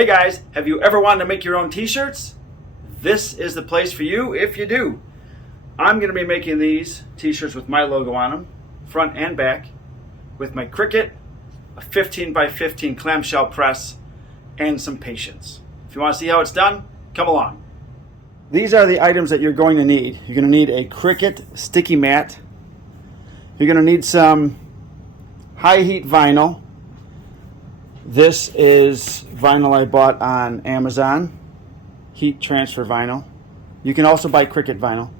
Hey guys, have you ever wanted to make your own t-shirts? This is the place for you if you do. I'm going to be making these t-shirts with my logo on them, front and back, with my Cricut, a 15 by 15 clamshell press, and some patience. If you want to see how it's done, come along. These are the items that you're going to need. You're going to need a Cricut sticky mat. You're going to need some high heat vinyl. This is vinyl I bought on Amazon, heat transfer vinyl. You can also buy Cricut vinyl.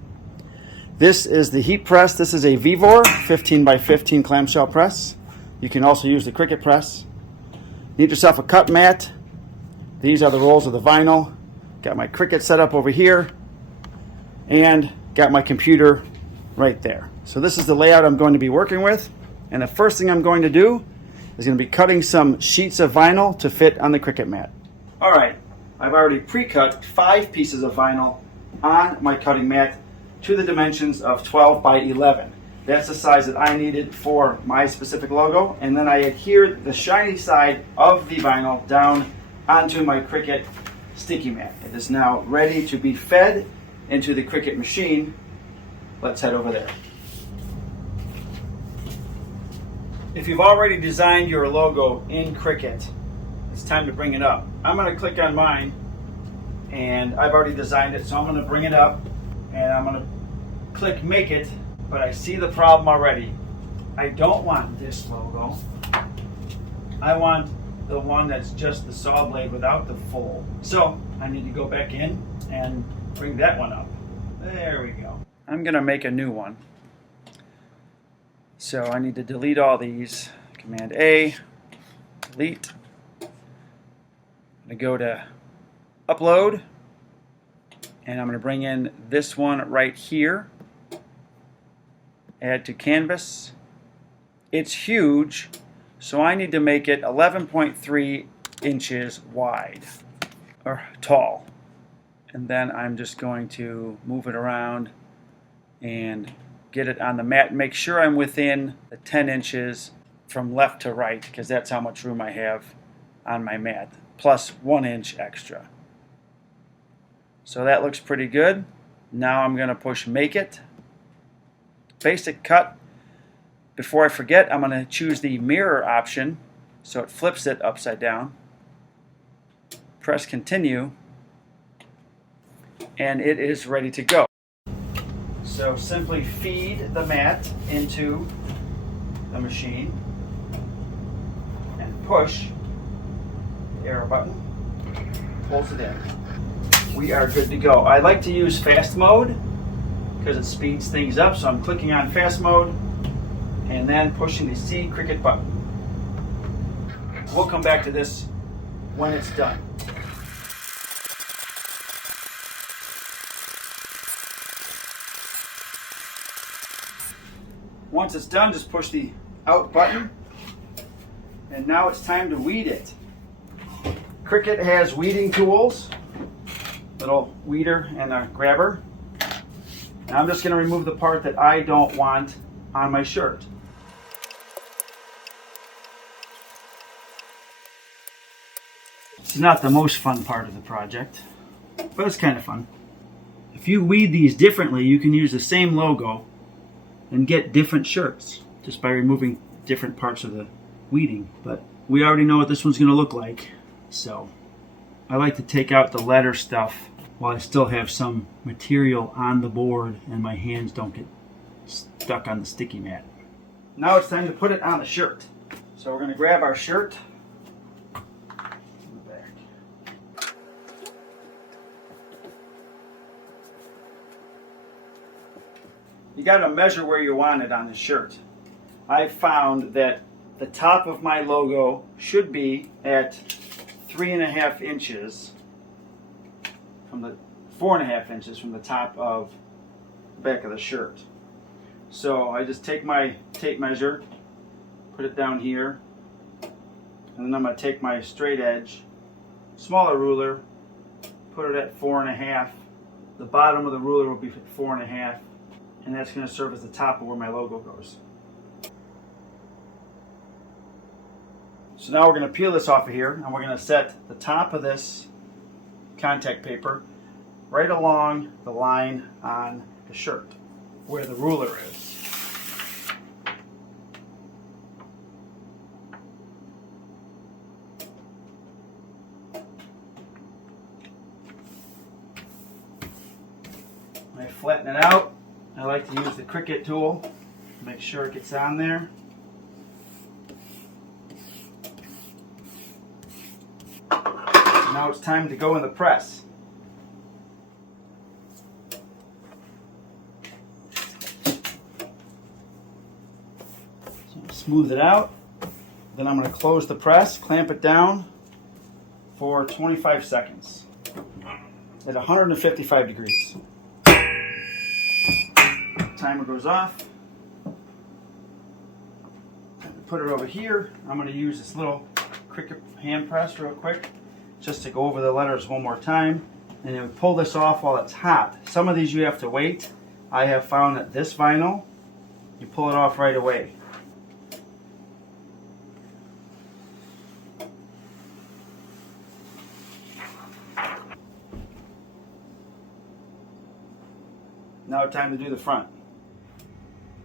This is the heat press. This is a Vevor 15 by 15 clamshell press. You can also use the Cricut press. Need yourself a cut mat. These are the rolls of the vinyl. Got my Cricut set up over here and got my computer right there. So this is the layout I'm going to be working with. And the first thing I'm going to do is going to be cutting some sheets of vinyl to fit on the Cricut mat. All right, I've already pre-cut 5 pieces of vinyl on my cutting mat to the dimensions of 12 by 11. That's the size that I needed for my specific logo. And then I adhered the shiny side of the vinyl down onto my Cricut sticky mat. It is now ready to be fed into the Cricut machine. Let's head over there. If you've already designed your logo in Cricut, it's time to bring it up. I'm going to click on mine, and I've already designed it, so I'm going to bring it up, and I'm going to click Make It, but I see the problem already. I don't want this logo. I want the one that's just the saw blade without the fold. So I need to go back in and bring that one up. There we go. I'm going to make a new one. So I need to delete all these. Command A, delete. I'm going to go to Upload, and I'm going to bring in this one right here. Add to Canvas. It's huge, so I need to make it 11.3 inches wide, or tall. And then I'm just going to move it around and get it on the mat. Make sure I'm within the 10 inches from left to right, because that's how much room I have on my mat, plus 1 inch extra. So that looks pretty good. Now I'm going to push Make It. Basic cut. Before I forget, I'm going to choose the mirror option so it flips it upside down. Press Continue, and it is ready to go. So simply feed the mat into the machine and push the arrow button, pulls it in. We are good to go. I like to use fast mode because it speeds things up, so I'm clicking on fast mode and then pushing the C Cricut button. We'll come back to this when it's done. Once it's done, just push the out button, and now it's time to weed it. Cricut has weeding tools, little weeder and a grabber. Now I'm just going to remove the part that I don't want on my shirt. It's not the most fun part of the project, but it's kind of fun. If you weed these differently, you can use the same logo and get different shirts just by removing different parts of the weeding. But we already know what this one's going to look like, so I like to take out the letter stuff while I still have some material on the board and my hands don't get stuck on the sticky mat. Now it's time to put it on the shirt. So we're going to grab our shirt in the back. You got to measure where you want it on the shirt. I found that the top of my logo should be at 3.5 inches from the 4.5 inches from the top of the back of the shirt. So I just take my tape measure, put it down here, and then I'm going to take my straight edge, smaller ruler, put it at 4.5. The bottom of the ruler will be at 4.5. And that's going to serve as the top of where my logo goes. So now we're going to peel this off of here, and we're going to set the top of this contact paper right along the line on the shirt where the ruler is. When I flatten it out, I like to use the Cricut tool to make sure it gets on there. Now it's time to go in the press. So smooth it out. Then I'm going to close the press, clamp it down for 25 seconds at 155 degrees. Timer goes off. Put it over here. I'm going to use this little Cricut hand press real quick just to go over the letters one more time, and then we pull this off while it's hot. Some of these you have to wait. I have found that this vinyl, you pull it off right away. Now it's time to do the front.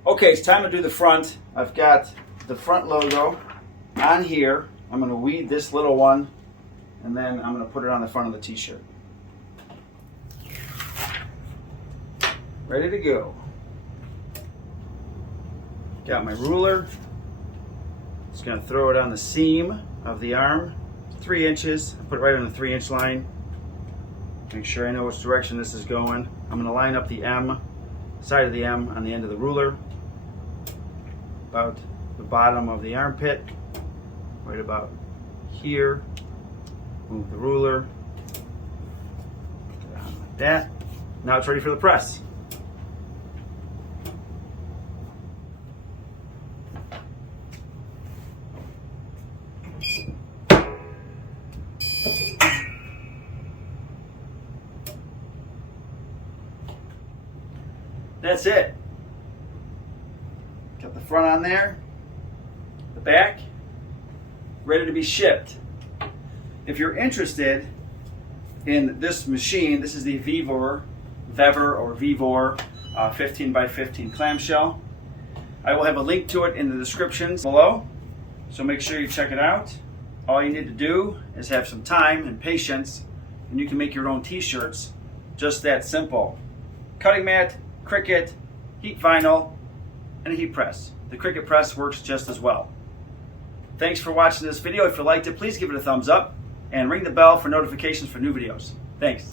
Okay, it's time to do the front. I've got the front logo on here. I'm going to weed this little one, and then I'm going to put it on the front of the t-shirt. Ready to go. Got my ruler. Just going to throw it on the seam of the arm, 3 inches. Put it right on the 3-inch line. Make sure I know which direction this is going. I'm going to line up the M, side of the M on the end of the ruler, about the bottom of the armpit, right about here. Move the ruler, put it on like that. Now it's ready for the press. That's it. Got the front on there, the back, ready to be shipped. If you're interested in this machine, this is the Vevor or Vevor 15 by 15 clamshell. I will have a link to it in the descriptions below, so make sure you check it out. All you need to do is have some time and patience, and you can make your own t-shirts. Just that simple. Cutting mat, Cricut, heat vinyl, and a heat press. The Cricut press works just as well. Thanks for watching this video. If you liked it, please give it a thumbs up and ring the bell for notifications for new videos. Thanks.